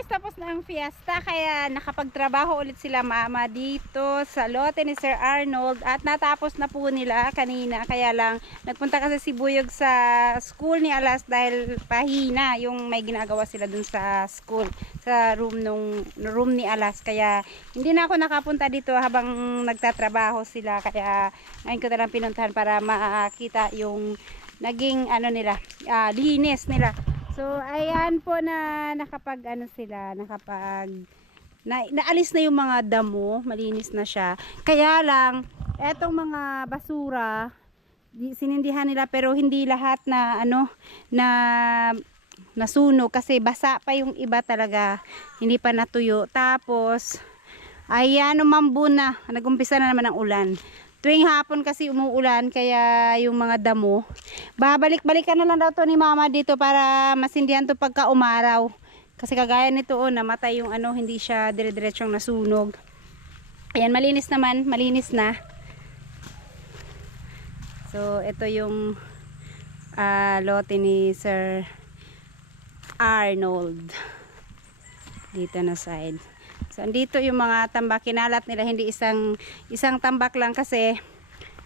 guys, tapos na ang fiesta kaya nakapagtrabaho ulit sila mama dito sa lote ni Sir Arnold at natapos na po nila kanina, kaya lang nagpunta kasi si Buyog sa school ni Alas dahil pahina yung may ginagawa sila dun sa school, sa room ni Alas, kaya hindi na ako nakapunta dito habang nagtatrabaho sila, kaya ngayon ko na lang pinuntahan para makita yung naging ano nila, linis nila. So ayan po na nakapag ano sila, naalis na yung mga damo, malinis na siya. Kaya lang etong mga basura sinindihan nila pero hindi lahat na ano na nasunog kasi basa pa yung iba talaga, hindi pa natuyo. Tapos ayan, umambo na, nagumpisa na naman ang ulan. Tuwing hapon kasi umuulan, kaya yung mga damo, babalik-balikan na lang daw to ni mama dito para masindihan to pagka umaraw. Kasi kagaya nito, namatay yung ano, hindi siya dire-diretsong nasunog. Ayan, malinis naman, malinis na. So ito yung lote ni Sir Arnold dito na side. So andito yung mga tambak, kinalat nila, hindi isang tambak lang kasi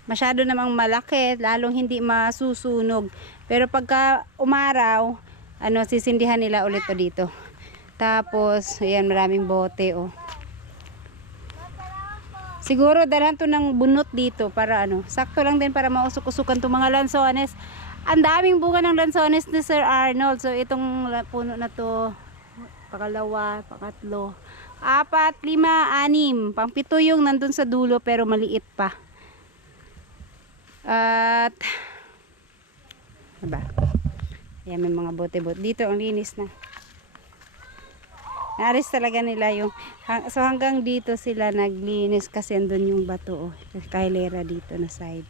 masyado namang malaki, lalong hindi masusunog. Pero pagka umaraw, ano, sisindihan nila ulit to dito. Tapos ayan, maraming bote oh. Siguro dalhan to ng bunot dito para ano, sakto lang din para mausok-usukan to mga lansones. Ang daming bunga ng lansones ni Sir Arnold. So itong puno na to, pangalawa, pangatlo, 4, 5, 6, pang-7 yung nandun sa dulo pero maliit pa. At diba? Ayan, may mga bote-bote dito, ang linis na. Naalis talaga nila yung so hanggang dito sila naglinis kasi andun yung bato oh, kailera dito na side.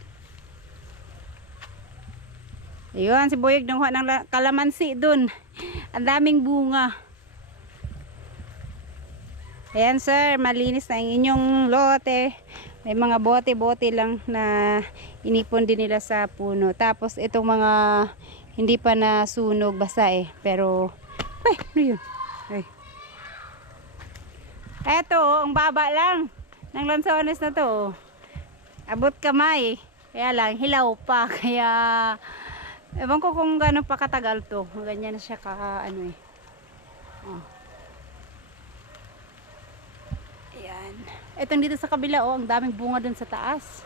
Ayun, si Boyeg nanghuha ng kalamansi dun, ang daming bunga. Ayan sir, malinis na ang inyong lote. May mga bote-bote lang na inipon din nila sa puno. Tapos itong mga hindi pa nasunog, basa eh. Pero, ay, ano yun? Ay. Eto, ang baba lang ng lansones na to. Abot kamay. Kaya lang, hilaw pa. Kaya, ewan ko kung gano'n pa katagal to. Ganyan na siya ka, ano eh. Oh. Ayan. Etong dito sa kabila oh, ang daming bunga dun sa taas.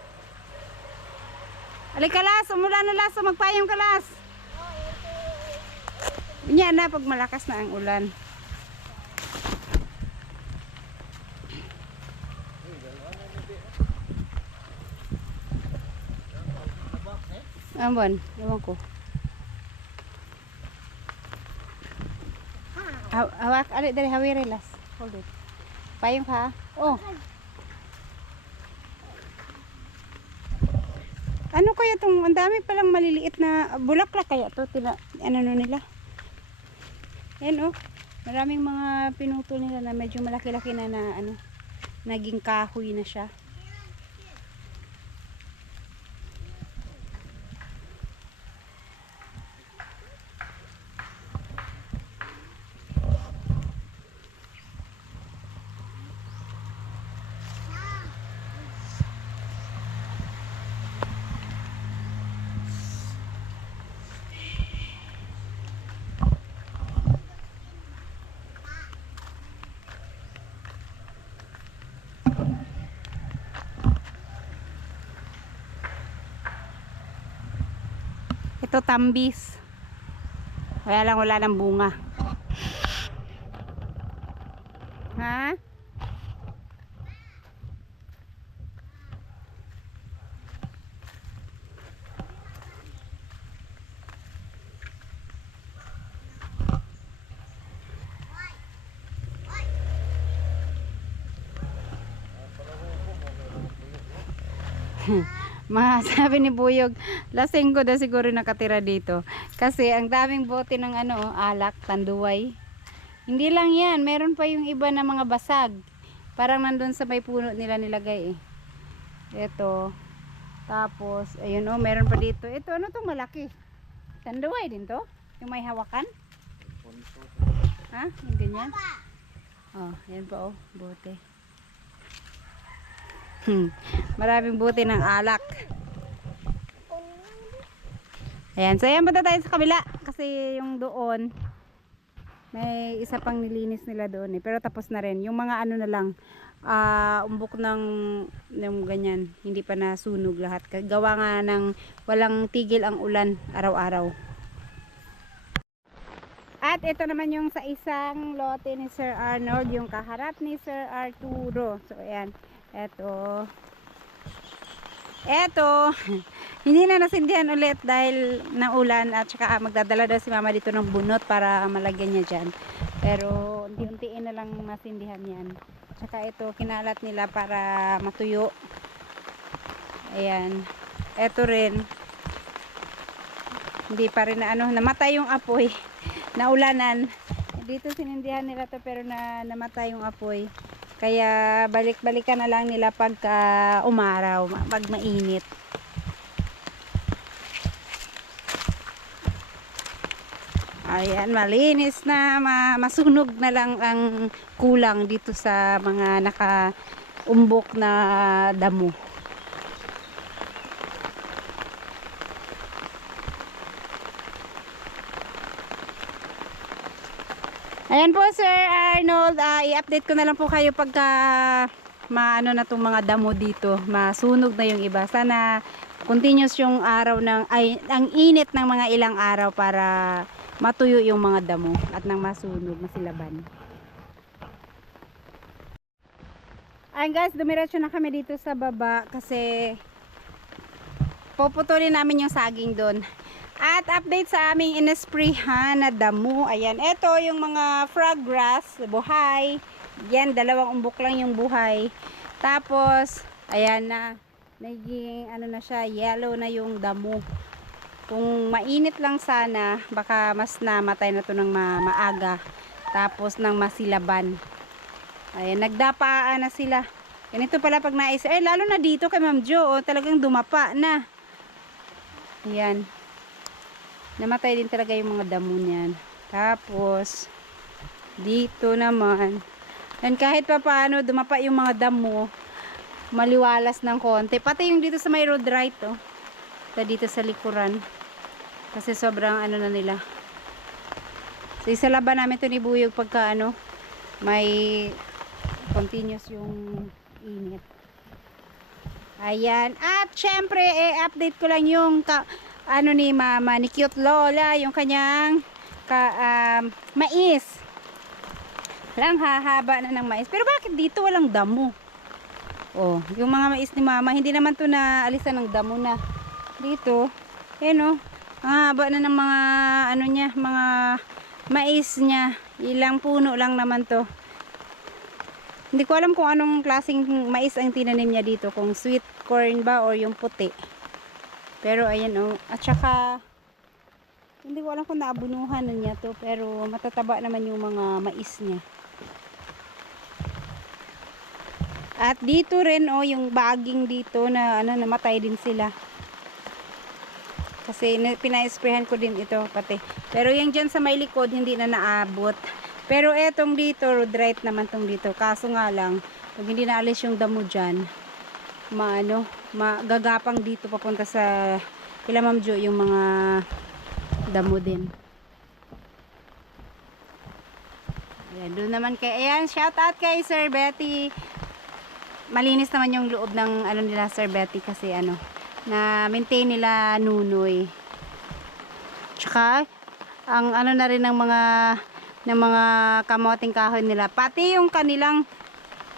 Alay kalas, umulan na las, magpayong kalas. Yan na pag malakas na ang ulan. Amon, ewan ko. Hawak, alay dari hawiri las. Hold it. Payong ka? Oh. Ano kaya itong, ang dami palang maliliit na bulaklak kaya to, ano nila. Yan oh, maraming mga pinutol nila na medyo malaki-laki na ano, naging kahoy na siya. Ito tambis. Kaya lang wala ng bunga. Ha? Sabi ni Buyog, lasing ko daw siguro nakatira dito. Kasi ang daming bote ng ano, alak, tanduay. Hindi lang yan, meron pa yung iba na mga basag. Parang nandun sa may puno nila nilagay eh. Ito. Tapos, ayun oh, meron pa dito. Ito, ano tong malaki? Tanduay din to? Yung may hawakan? Ha? Yung ganyan? Oh, yan po oh, bote. Maraming bote ng alak. Ayan, so ayan, punta tayo sa kabila kasi yung doon may isa pang nilinis nila doon eh, pero tapos na rin. Yung mga ano na lang, umbok ng yung ganyan, hindi pa nasunog lahat. Gawa nga ng walang tigil ang ulan araw-araw. At ito naman yung sa isang lote ni Sir Arnold, yung kaharap ni Sir Arturo. So ayan, eto. Hindi na nasindihan ulit dahil naulan at saka magdadala daw si mama dito ng bunot para malagyan niya dyan. Pero unti-untiin na lang nasindihan yan. Tsaka ito, kinalat nila para matuyo. Ayan. Ito rin. Hindi pa rin na ano, namatay yung apoy. Naulanan. Dito sinindihan nila to pero namatay yung apoy. Kaya balik-balikan na lang nila pagka umaraw, pag mainit. Ayan, malinis na, masunog na lang ang kulang dito sa mga nakaumbok na damo. Ayan po Sir Arnold, i-update ko na lang po kayo pagka maano na itong mga damo dito, masunog na yung iba. Sana continuous yung araw ang init ng mga ilang araw para matuyo yung mga damo at nang masunog, masilaban. Ayan guys, dumiretso na kami dito sa baba kasi puputulin namin yung saging doon. At update sa aming inesprihan na damo. Ayan, ito yung mga frog grass, buhay. Yan, 2 umbok lang yung buhay. Tapos, ayan na, naging ano na siya, yellow na yung damo. Kung mainit lang sana, baka mas namatay na to ng maaga. Tapos ng masilaban. Ayan, nagdapaan na sila. Ganito pala pag lalo na dito kay Ma'am Jo, oh, talagang dumapa na. Ayan. Namatay din talaga yung mga damo niyan. Tapos dito naman, and kahit pa paano dumapa yung mga damo, maliwalas ng konti. Pati yung dito sa may road right, oh. Dito sa likuran. Kasi sobrang ano na nila. So isa laban namin to ni Buyog pagka ano, may continuous yung init. Ayan. At syempre, update ko lang yung ano ni mama, ni Cute Lola, yung kanyang mais. Lang hahaba na ng mais. Pero bakit dito walang damo? Oh, yung mga mais ni mama, hindi naman to na alisan ng damo na. Dito, oh, ang haba na ng mga ano niya, mga mais niya. Ilang puno lang naman to. Hindi ko alam kung anong klaseng mais ang tinanim niya dito, kung sweet corn ba or yung puti. Pero ayan oh, at saka hindi ko alam kung naabunuhan na niya to, pero matataba naman yung mga mais niya. At dito rin oh, yung baging dito na ano, namatay din sila. Kasi pina-sprayhan ko din ito pati. Pero yung dyan sa may likod hindi na naabot. Pero etong dito, road right naman tong dito. Kaso nga lang, pag hindi naalis yung damo dyan, magagapang dito papunta sa kila Ma'am Jo yung mga damo din. Ayan, doon naman ayan, shout out kay Sir Betty. Malinis naman yung loob ng ano nila Sir Betty kasi ano, na maintain nila nunoy. Tsaka ang ano na rin ng mga kamoting kahoy nila, pati yung kanilang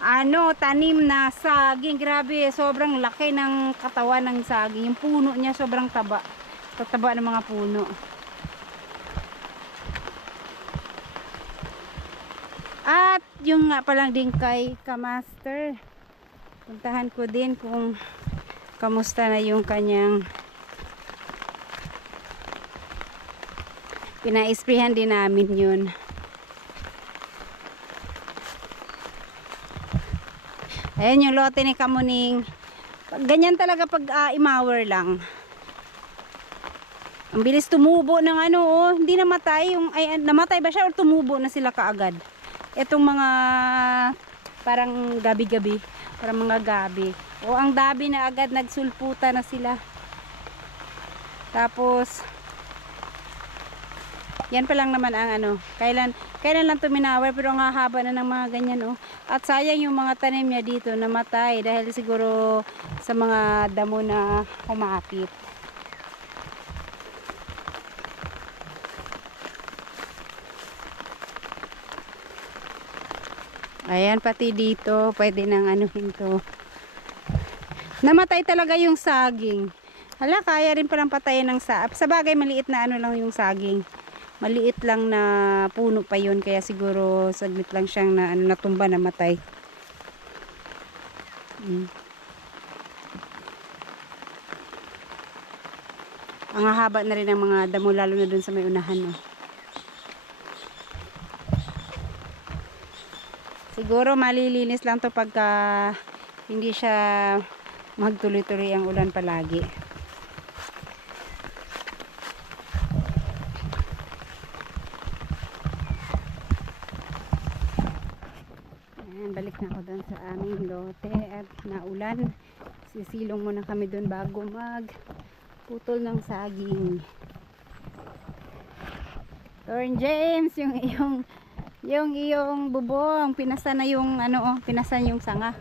ano, tanim na saging. Grabe, sobrang laki ng katawan ng saging. Yung puno niya sobrang taba. Tataba ng mga puno. At yung nga palang din kay Kamaster, puntahan ko din kung kamusta na yung kanyang pina-sprayhan din namin yun. Ayan yung lote ni Kamuning. Ganyan talaga pag imawer lang. Ang bilis tumubo ng ano, oh, hindi namatay. Namatay ba siya o tumubo na sila kaagad? itong mga parang gabi-gabi, parang mga gabi. O ang dabi na agad nagsulputa na sila. Tapos yan pa lang naman ang ano, kailan lang tuminawar, pero ang hahaba na ng mga ganyan oh. At sayang yung mga tanim niya dito namatay dahil siguro sa mga damo na kumapit. Ayan, pati dito pwede nang anuhin to. Namatay talaga yung saging. Hala, kaya rin palang patayin ng saap. Sa bagay, maliit na ano lang yung saging. Maliit lang na puno pa yun. Kaya siguro saglit lang siyang na, ano, natumba, namatay. Ang hahaba na rin ng mga damo, lalo na dun sa may unahan. No? Siguro malilinis lang to pagka hindi siya magtuloy-tuloy ang ulan palagi. Ayan, balik na ako doon sa aming lote at naulan. Sisilong muna kami doon bago mag putol ng saging. Torn James, yung iyong bubong, pinasa na yung ano, oh, pinasa yung sanga.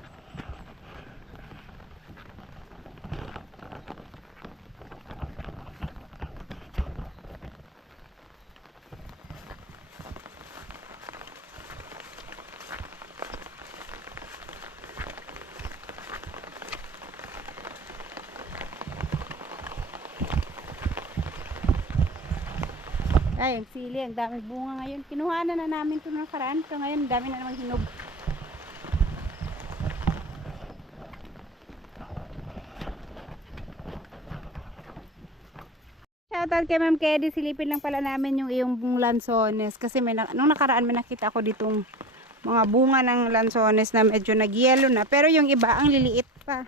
Ay, ang sili, ang daming bunga ngayon. Kinuha na namin ito ng nakaraan. So ngayon, dami na namang hinog. Shoutout kay Ma'am Kedy. Silipin lang pala namin yung iyong lansones. Kasi nung nakaraan may nakita ako ditong mga bunga ng lansones na medyo nag-yellow na. Pero yung iba, ang liliit pa.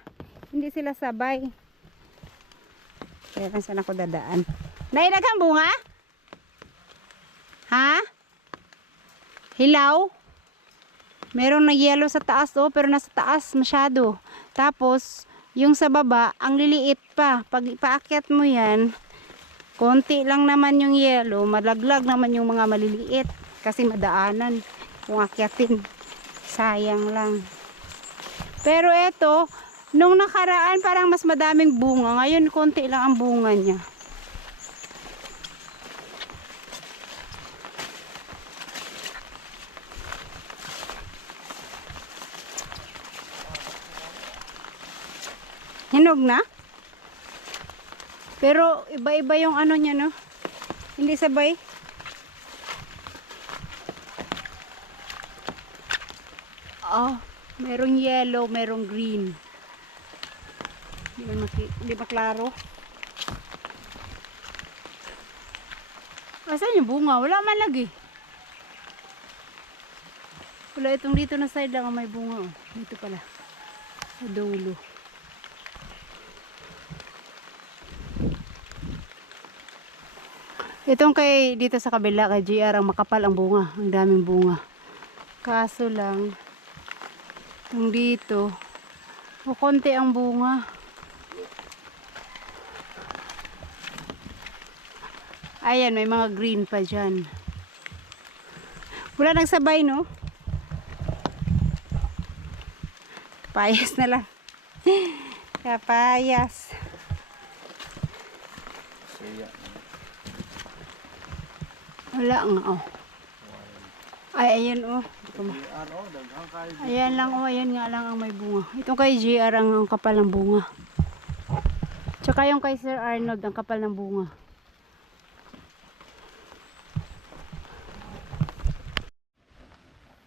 Hindi sila sabay. Kaya saan ako dadaan? Naidaghang bunga? Ha? Hilaw? Merong nag-yellow sa taas oh, pero nasa taas masyado. Tapos, yung sa baba, ang liliit pa. Pag ipaakyat mo yan, konti lang naman yung yellow, malaglag naman yung mga maliliit. Kasi madaanan kung akyatin. Sayang lang. Pero eto, nung nakaraan parang mas madaming bunga. Ngayon, konti lang ang bunga niya. Hinog na? Pero iba-iba yung ano niya, no? Hindi sabay. Oh, merong yellow, merong green. Hindi maklaro. Asan yung bunga? Wala man lagi. Wala, itong dito na side lang ang may bunga. Oh. Dito pala. Sa dulo. Itong kay dito sa kabila kay GR ang makapal ang bunga, ang daming bunga. Kaso lang itong dito konti ang bunga. Ayan, may mga green pa dyan. Wala nagsabay, no? Kapayas na lang. Kapayas. Wala nga, oh. Ay, ayan, oh. Ayan lang, oh. Ayan nga lang ang may bunga. Itong kay GR ang kapal ng bunga. Tsaka yung kay Sir Arnold ang kapal ng bunga.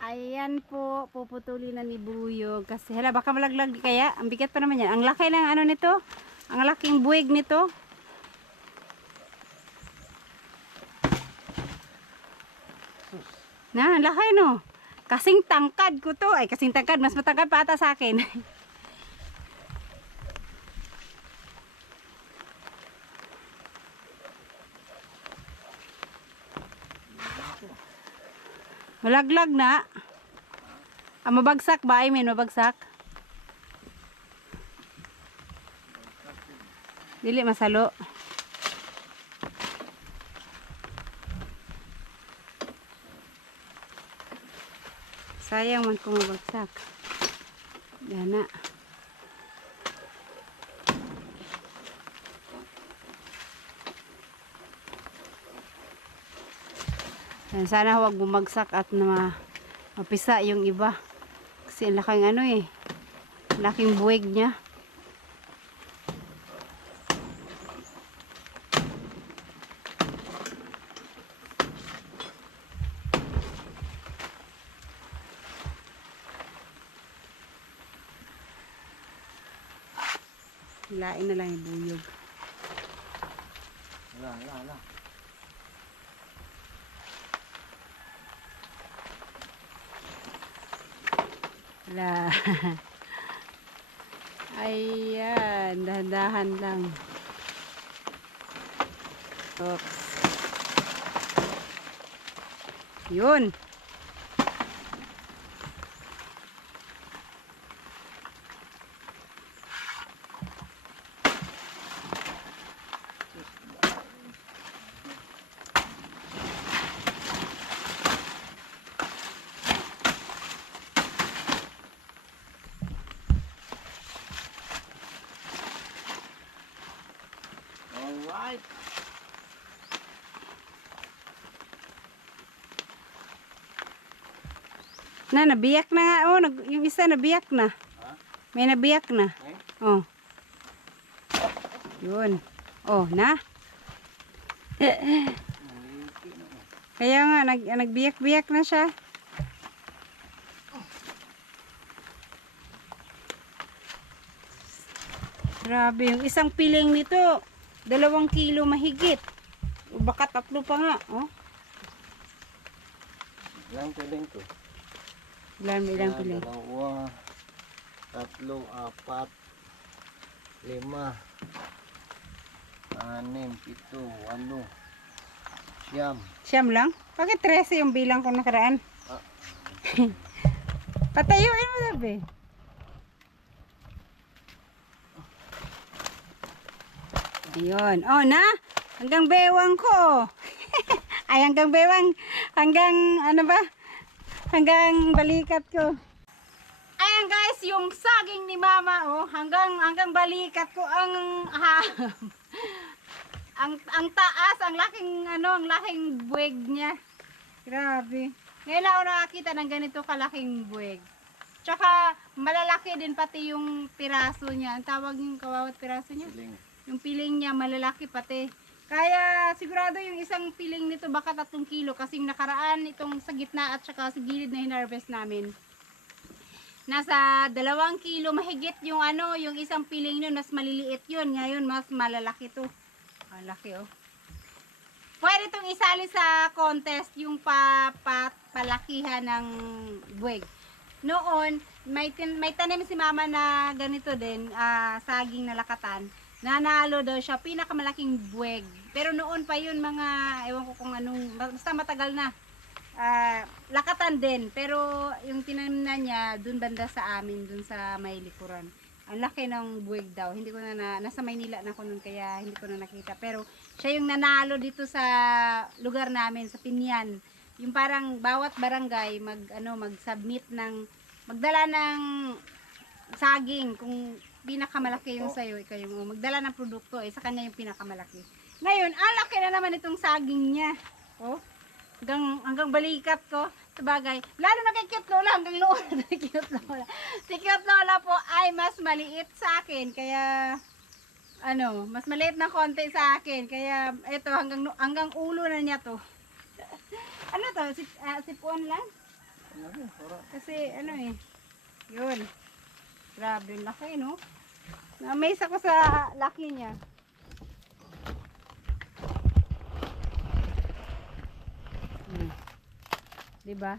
Ayan po, puputuli na ni Buyog. Kasi, hala, baka malaglag kaya. Ang bigat pa naman yan. Ang laki ng ano nito. Ang laking buwig nito. Na, laki no. Kasing tangkad ko to. Ay, kasing tangkad. Mas matangkad pa ata sa akin. Malaglag na. Ah, mabagsak ba? I mean, mabagsak? Dili masalo. Sayang man kung mabagsak. Yan na. Yan, sana huwag bumagsak at mapisa yung iba. Kasi laking ano eh. Laking buwig niya. Hilain na lang yung buyog. Wala. Wala. Ayan, dahan-dahan lang. Oops. Yun. Alright. Nabiyak na nga. Oh, yung isa nabiyak na. Ha? May nabiyak na. Eh? Oh. Yun. Oh, na. Kaya nga, nagbiyak-biyak na siya. Grabe, yung isang piling nito, 2 kilo mahigit. O baka 3 pa nga. Oh. Ilang piling to? Ilan piling? 2, 3, 4, 5, 6, 7, 8, 9, 10, 9 lang? Bakit 13 yung bilang ko nakaraan? Ah. Patayuin mo sabi. Ayun. Oh, na. Hanggang bewang ko. Ay, hanggang bewang. Hanggang, ano ba? Hanggang balikat ko. Ayan guys, yung saging ni mama, oh. Hanggang balikat ko ang ang taas, ang laking buweg niya. Grabe. Ngayon lang ako nakakita ng ganito kalaking buweg. Tsaka, malalaki din pati yung piraso niya. Ang tawag yung kawawat piraso niya? piling. Yung piling niya malalaki pati. Kaya sigurado yung isang piling nito baka 3 kilo kasi nakaraan itong sa gitna at saka sa gilid na hinarvest namin. Nasa 2 kilo mahigit yung yung isang piling nun, mas maliliit yun. Ngayon mas malalaki to. Malaki oh. Pwede itong isali sa contest yung palakihan ng buweg. Noon, may tanim si mama na ganito din, saging na lakatan. Nanalo daw siya, pinakamalaking buweg. Pero noon pa yun mga, ewan ko kung anong, basta matagal na. Lakatan din, pero yung tinanim na niya, dun banda sa amin, dun sa may likuran. Ang laki ng buweg daw. Hindi ko nasa Maynila na ako nun, kaya hindi ko na nakita. Pero siya yung nanalo dito sa lugar namin, sa Pinyan. Yung parang bawat barangay mag-submit magdala ng saging kung pinakamalaki yung sayo, ikaw yung magdala ng produkto, sa kanya yung pinakamalaki. Ngayon, laki na naman itong saging niya. Oh, hanggang balikat ko. Sabagay, lalo na kay Cute Lola, hanggang lola na Cute Lola. Si Cute Lola po ay mas maliit sa akin, kaya mas maliit na konti sa akin, kaya ito hanggang ulo na niya to. Ano to? Sipuan lang? Kasi yun. Grabe, laki no? Na-amaze ako sa laki niya. Diba?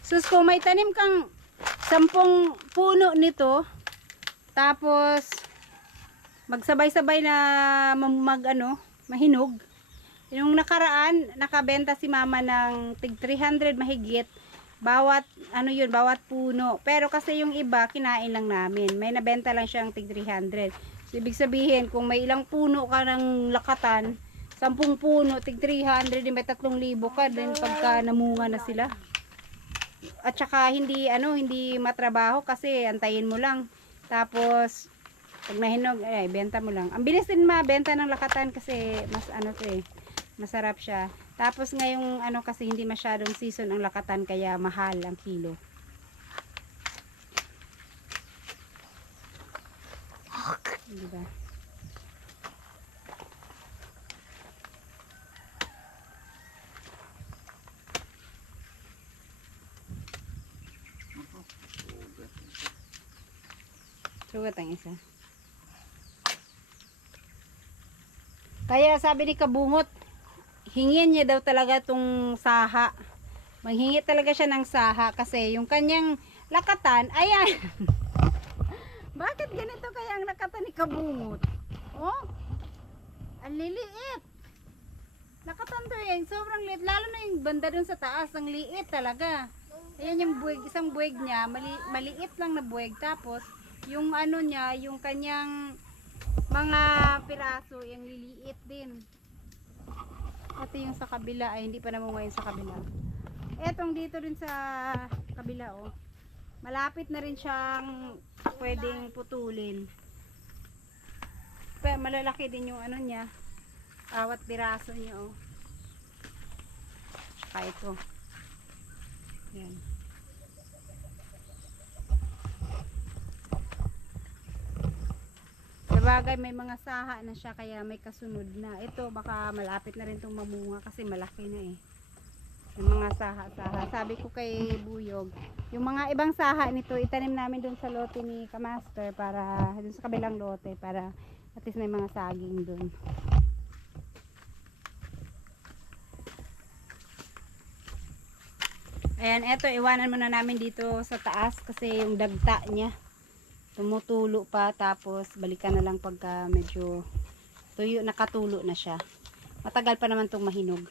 Sus, kung may tanim kang 10 puno nito. Tapos magsabay-sabay na mahinog. Yung nakaraan, nakabenta si mama ng tig 300 mahigit bawat bawat puno. Pero kasi yung iba kinain lang namin. May nabenta lang siyang tig 300. So, ibig sabihin kung may ilang puno ka ng lakatan, 10 puno tig 300, may 3,000 ka din pagka namunga na sila. At saka hindi matrabaho kasi antayin mo lang. Tapos pag nahinog, ay benta mo lang. Ang bilis din mabenta ng lakatan kasi mas masarap siya. Tapos ngayong kasi hindi masyadong season ang lakatan kaya mahal ang kilo. Diba? Sugat ang isa. Kaya sabi ni Kabungot, hingin niya daw talaga tong saha. Manghingi talaga siya ng saha kasi yung kanyang lakatan, ayan. Bakit ganito kaya ang lakatan ni Kabungot? Oh, ang liliit. Lakatan to sobrang liit. Lalo na yung banda dun sa taas, ang liit talaga. Ayan yung buwig, isang buwig niya, maliit lang na buwig. Tapos, yung niya, yung kanyang mga piraso, yung liliit din. Ito yung sa kabila, ay hindi pa namunga yung sa kabila. Etong dito rin sa kabila, oh. Malapit na rin siyang pwedeng putulin. Pero malalaki din yung niya, awat piraso niya, oh. Tsaka ito. Yan. Sabagay may mga saha na siya kaya may kasunod na. Ito baka malapit na rin itong mamunga kasi malaki na eh. Yung mga saha-saha. Sabi ko kay Buyog, yung mga ibang saha nito itanim namin dun sa lote ni Kamaster para dun sa kabilang lote para at least may mga saging dun. Ayan, eto iwanan muna namin dito sa taas kasi yung dagta niya tumutulo pa, tapos balikan na lang pagka medyo tuyo, nakatulo na siya. Matagal pa naman itong mahinog.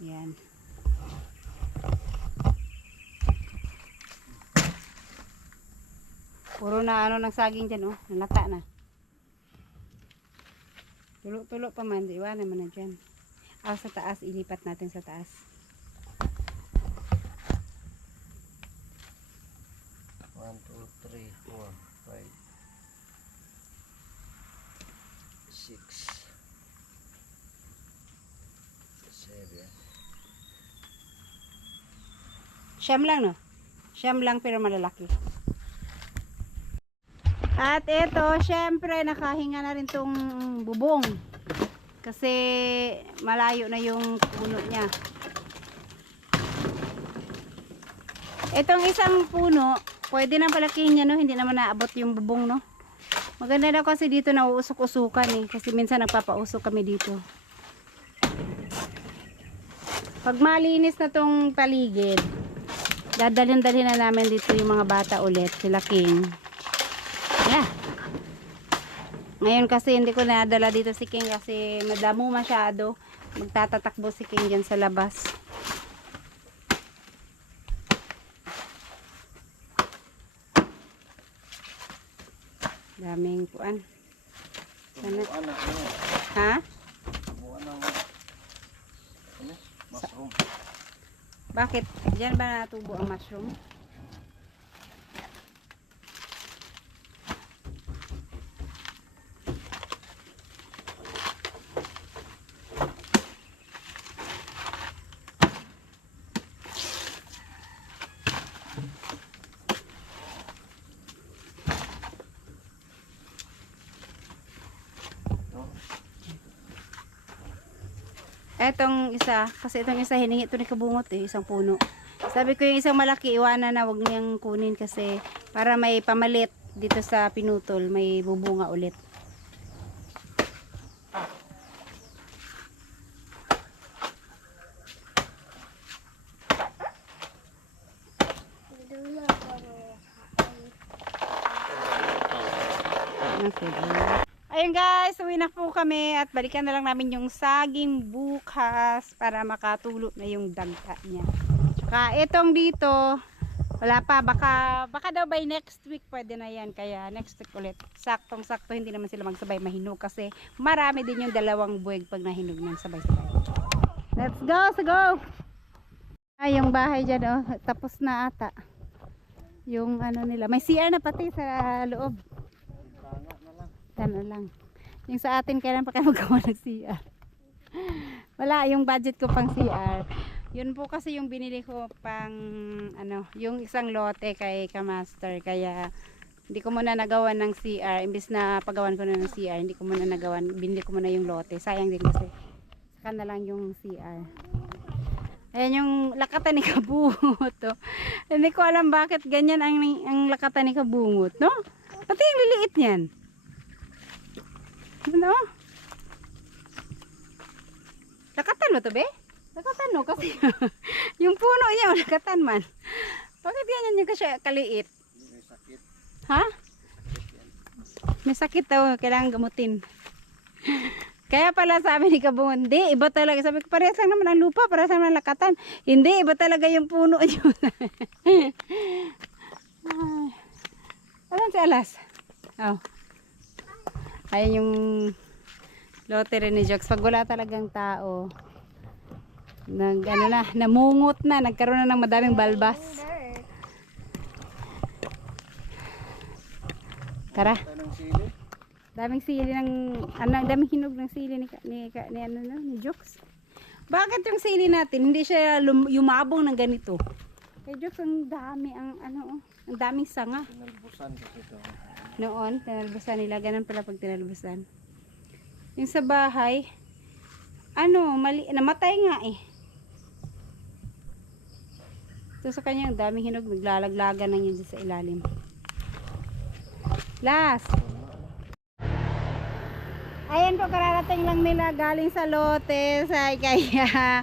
Yan. Puro na ng saging dyan, oh. Nalata na. Tulo-tulo pa man. Iwanan mo na dyan. Sa taas. Ilipat natin sa taas. One, two, three, four, five, six, seven. Siyam lang, no? Siyam lang pero malalaki. At ito, syempre nakahinga na rin tong bubong. Kasi malayo na yung puno niya. Itong isang puno, pwede nang palakihin niya, no? Hindi naman naabot yung bubong, no? Maganda daw kasi dito nauusok-usukan eh. Kasi minsan nagpapausok kami dito. Pag malinis na tong paligid, dadalhin-dalhin na namin dito yung mga bata ulit, sila King. Yeah. Ngayon kasi hindi ko nadala dito si King kasi madamo masyado. Magtatatakbo si King dyan sa labas. Daming puan. Sana. Ha? Mushroom. Bakit? Diyan ba natubo ang mushroom? Etong isa, kasi itong isa hiningi ito ni Kabungot eh, isang puno. Sabi ko yung isang malaki iwanan na, wag niyang kunin kasi para may pamalit dito sa pinutol, may bubunga ulit. ng food. Ayun guys, uwi na po kami at balikan na lang namin yung saging bukas para makatulo na yung dagta niya. Tsaka itong dito, wala pa, baka daw by next week pwede na yan, kaya next week ulit. Saktong sakto, hindi naman sila magsabay mahinog kasi marami din yung dalawang buwig pag nahinog ng sabay-sabay. Let's go! Ay, yung bahay dyan, oh, tapos na ata. Yung ano nila, may CR na pati sa loob. Ano lang. Yung sa atin, kailan pa kayo magawa ng CR? Wala, yung budget ko pang CR. Yun po kasi yung binili ko pang ano, yung isang lote kay Kamaster, kaya hindi ko muna nagawa ng CR. Imbis na pagawan ko na ng CR, hindi ko muna nagawan, binili ko muna yung lote. Sayang din kasi saka na lang yung CR. Ayan yung lakatan ni Kabungot, oh. Hindi ko alam bakit ganyan ang lakatan ni Kabungot, no? Pati yung liliit niyan. Ano? Lakatan mo to, be? Lakatan mo kasi yung puno niya, lakatan man. Bakit ganyan yung kasi kaliit? May sakit. Ha? May sakit daw, kailangan gamutin. Kaya pala sabi ni Kabungot, hindi, iba talaga. Sabi ko, parehas lang naman ang lupa, parehas lang naman ang lakatan. Hindi, iba talaga yung puno niyo. Alam si Alas? Oh. Ayan yung lote rin ni Jokes. Pag wala talagang tao, namungot na, nagkaroon na ng madaming balbas. Tara. Tanong sili. Daming sili ng daming hinog ng sili ni Jokes. Bakit yung sili natin hindi siya yumabong ng ganito? Kay Jokes ang dami ang daming sanga. Tinalbusan kasi ito. Noon, tinalbusan nila, ganun pala pag tinalbusan. Yung sa bahay, namatay nga eh. So sa kanya, ang daming hinog, naglalaglagan na yun sa ilalim. Last! Ayan po, kararating lang nila galing sa lote, kaya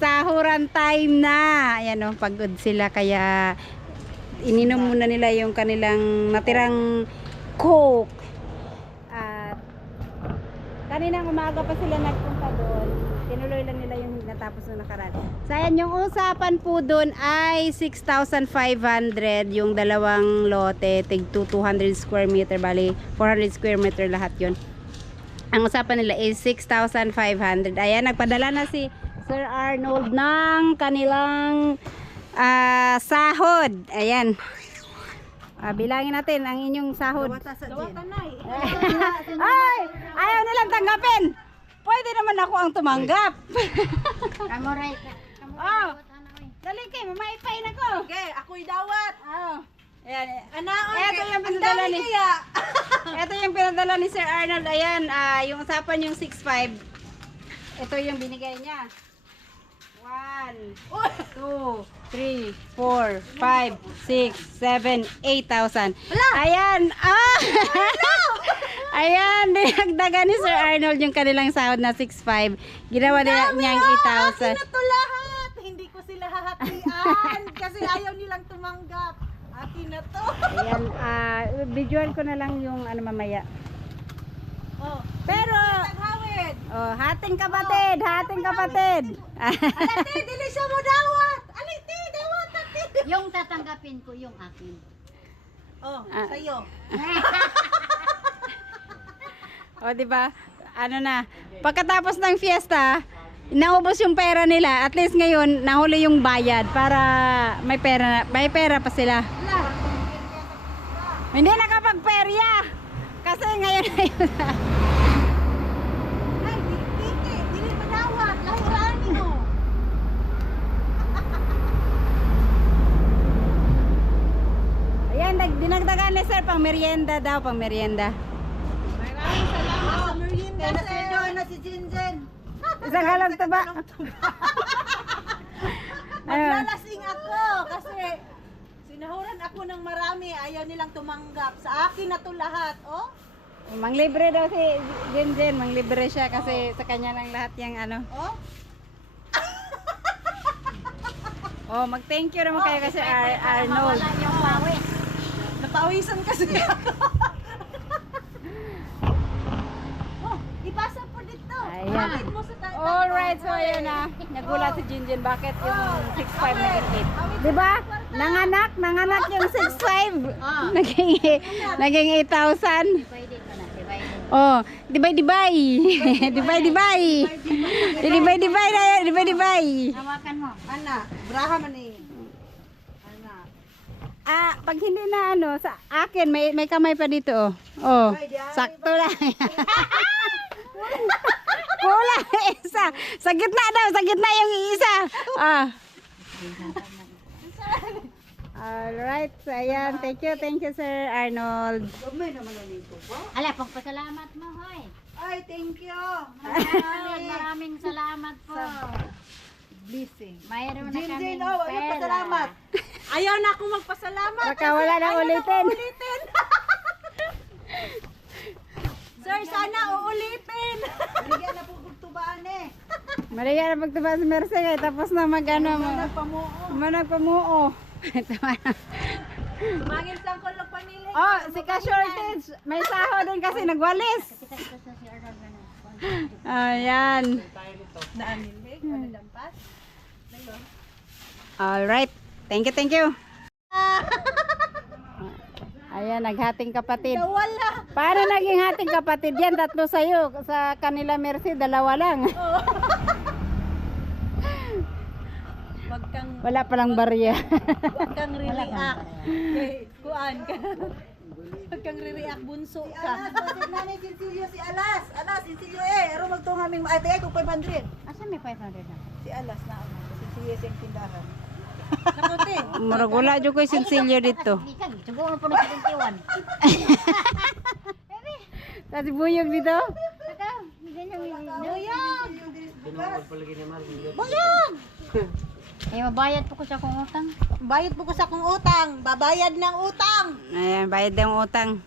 sahuran time na. Ayan o, pagod sila, kaya ininom muna nila yung kanilang natirang Coke. At kaninang umaga pa sila nagpunta doon. Tinuloy lang nila yung natapos na nakaraan. So ayan, yung usapan po doon ay 6,500 yung dalawang lote, tig 200 square meter, bali 400 square meter lahat yun. Ang usapan nila is 6,500. Ayan, nagpadala na si Sir Arnold ng kanilang sahod. Ayan. Bilangin natin ang inyong sahod. Ay, ayaw nilang tanggapin. Pwede naman ako ang tumanggap. Kamuray. Oh, dali kayo, mamaipain ako. Okay, ako'y dawat. Oh. Ayan. Anaon, Ito yung pinadala ni Ito yung pinadala ni Sir Arnold. Ayan, yung usapan yung 6,500. Ito yung binigay niya. 1, 2, 3, 4, 5, 6, 7, 8,000. Ayan. Ayan, dinagdagan ni Sir Arnold yung kanilang sahod na 6,500. Ginawa niyang 8,000. Akin na to lahat. Hindi ko sila hahatian kasi ayaw nilang tumanggap. Akin na to. Ayan, videoan ko na lang yung mamaya. Oh, Pero, taghawid. hating kapatid, hating kapatid. Alati, dili siya mo dawat. Alati, dawat ati. Yung tatanggapin ko yung akin. Oh, sa'yo. O, di ba? Ano na, pagkatapos ng fiesta, naubos yung pera nila. At least ngayon, nahuli yung bayad para may pera pa sila. Hindi nakapagperya. Kasi ngayon na yun. Ay, dili mo dawat. Lahiraan mo. Ayan, dinagdagan ni sir pang merienda daw, pang merienda. Maraming salamat sa merienda, sir. Na si Jinjen. Isang halong tuba. Maglalasing ako kasi sinahuran ako ng marami. Ayaw nilang tumanggap. Sa akin na to lahat, oh. Manglibre daw si Jinjen, manglibre siya kasi sa kanya lang lahat yung Oh. Oh, mag-thank you naman kayo kasi Arnold. Napawisan kasi ako. Ayan. Mo sa tayo. Alright, so ayun na. Nagulat si Jinjin, bakit yung 6'5 naging 8? Diba? Nanganak yung 6'5. Naging 8,000. Divided mo na, divided. Oh, dibay-dibay. Dibay-dibay. Dibay-dibay na yan, dibay-dibay. Hawakan mo. Ana, braha man eh. Ana. Pag hindi na ano, sa akin, may kamay pa dito, oh. Oh, sakto lang. Kulang isa. Sa gitna daw, sa gitna yung isa. Alright, so ayan. Thank you, Sir Arnold. Gamay naman ang ito po. Ala, pagpasalamat mo, hoy. Ay, thank you. Maraming salamat po. Blessing. Mayroon na Jinjin, kaming oh, pera. magpasalamat. Ayaw na akong magpasalamat. Baka wala nang ulitin. Sir, sana uulitin. Bigyan na po tubaan eh. Maligyan na pagtuba si Merce, eh. Tapos na mag-ano mo. Nagpamuo. Managpamuo. Mangil lang ko lang panili. Oh, si Ka-Shortage. May saho din kasi nagwalis. Kita sa si Arnold na. Ayan. Naanilig, wala lampas. Alright. Thank you. Ayan, naghating kapatid. Wala. Paano naging hating kapatid yan? Tatlo sa'yo. Sa kanila Mercy, dalawa lang. Wag kang Wala palang barya. re-react. Okay, kuan ka. Wag kang re-react, bunso ka. Nanay Sinsilio si Alas. Alas Sinsilio Ero magtunga ming ay kung 500. Asa may 500 na? Si Alas na ako. Sinsilio sing tindahan. Nakuti. Murag wala dyan ko yung sinsilyo dito. Ikan, siguro po na 71. Kasi buyog dito. Ito, hindi nyo Buyog. Buyog! Eh, mabayad po ko sa kong utang. Bayad po ko sa kong utang. Babayad ng utang. Ayan, bayad ng utang.